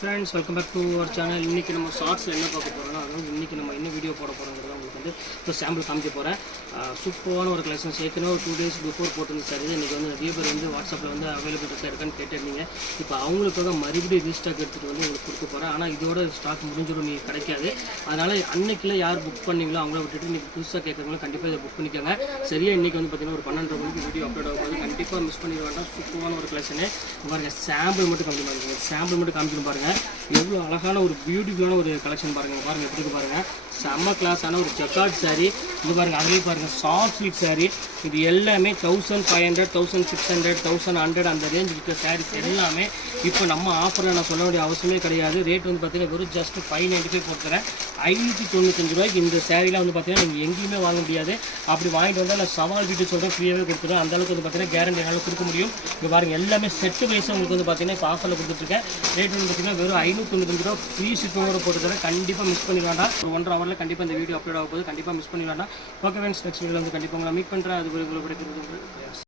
Friends welcome back to our channel. இன்றைக்கி நம்ம ஷார்ட்ஸில் என்ன பார்க்க போகிறோம்னா, அதாவது இன்றைக்கி நம்ம என்ன வீடியோ போட போகிறோங்கிறத உங்களுக்கு வந்து இப்போ சாம்பிள் காமிக்க போகிறேன். சூப்பரான ஒரு கலெக்ஷன்ஸ் ஏற்கனவே ஒரு 2 days பிஃபோர் போட்டிருந்து சார். இன்றைக்கி வந்து நிறைய பேர் வந்து வாட்ஸ்அப்பில் வந்து அவைலபிலிட்டிஸாக இருக்கான்னு கேட்டிருந்தீங்க. இப்போ அவங்களுக்காக மறுபடியும் ரீஸ்டாக் எடுத்துகிட்டு வந்து உங்களுக்கு கொடுக்க போகிறேன். ஆனால் இதோட ஸ்டாக் முடிஞ்சிடும், நீங்கள் கிடைக்காது. அதனால் அன்னைக்குள்ள யார் புக் பண்ணீங்களோ அவங்கள விட்டுட்டு இன்றைக்கி புதுசாக கேட்குறவங்கள கண்டிப்பாக இதை புக் பண்ணிக்கோங்க. சரியாக இன்றைக்கி வந்து பார்த்தீங்கன்னா ஒரு 12:30 மணிக்கு வீடியோ அப்லோட் ஆகும்போது கண்டிப்பாக மிஸ் பண்ணிட வேண்டாம். சூப்பரான ஒரு கலெக்ஷனு பாருங்கள். சாம்பிள் மட்டும் காமிக்க பாருங்கள், சாம்பிள் மட்டும் காமிக்கணும் பாருங்கள். எவ்வளோ அழகான ஒரு பியூட்டிஃபுல்லான ஒரு கலெக்ஷன் பாருங்கள். பாருங்கள் எப்படி பாருங்கள், செம்ம கிளாஸான ஒரு ஜக்கார்ட் சாரீ இது பாருங்கள். அதுலேயும் பாருங்கள் சாஃப்ட் சில்க் சாரீ. இது எல்லாமே 1500, 1600, 1100 அந்த ரேஞ்ச் இருக்கிற சாரீஸ் எல்லாமே இப்போ நம்ம ஆஃபரில் நான் சொல்ல வேண்டிய அவசியமே கிடையாது. ரேட் வந்து பார்த்தீங்கன்னா வெறும் ஜஸ்ட் 595 போட்டுறேன். 595 ரூபாய்க்கு இந்த சாரீலாம் வந்து பார்த்தீங்கன்னா நீங்கள் எங்கேயுமே வாங்க முடியாது. அப்படி வாங்கிட்டு வந்தால் நான் சவால் வீட்டு சொல்கிறேன், ஃப்ரீயாகவே கொடுத்துருவேன். அந்தளவுக்கு வந்து பார்த்தீங்கன்னா கேரண்டி என்னால் கொடுக்க முடியும். இப்போ பாருங்கள் எல்லாமே செட்டு வைஸாக உங்களுக்கு வந்து பார்த்தீங்கன்னா இப்போ ஆஃபரில் கொடுத்துட்ருக்கேன். ரேட் வந்து பார்த்தீங்கன்னா வெறும் 595 ரூபா ஃப்ரீ ஷிப்பிங்கோட போட்டுக்கிறேன். கண்டிப்பாக மிஸ் பண்ணி வேண்டாம். ஒரு 1.5 ஹவரில் கண்டிப்பாக இந்த வீடியோ அப்லோட் ஆக போகுது. கண்டிப்பாக மிஸ் பண்ணி வேண்டாம். ஓகே ஃப்ரெண்ட்ஸ், நெக்ஸ்ட் வீடியோவில் வந்து கண்டிப்பாக உங்களை மீட் பண்ணுறேன். அது ஒரு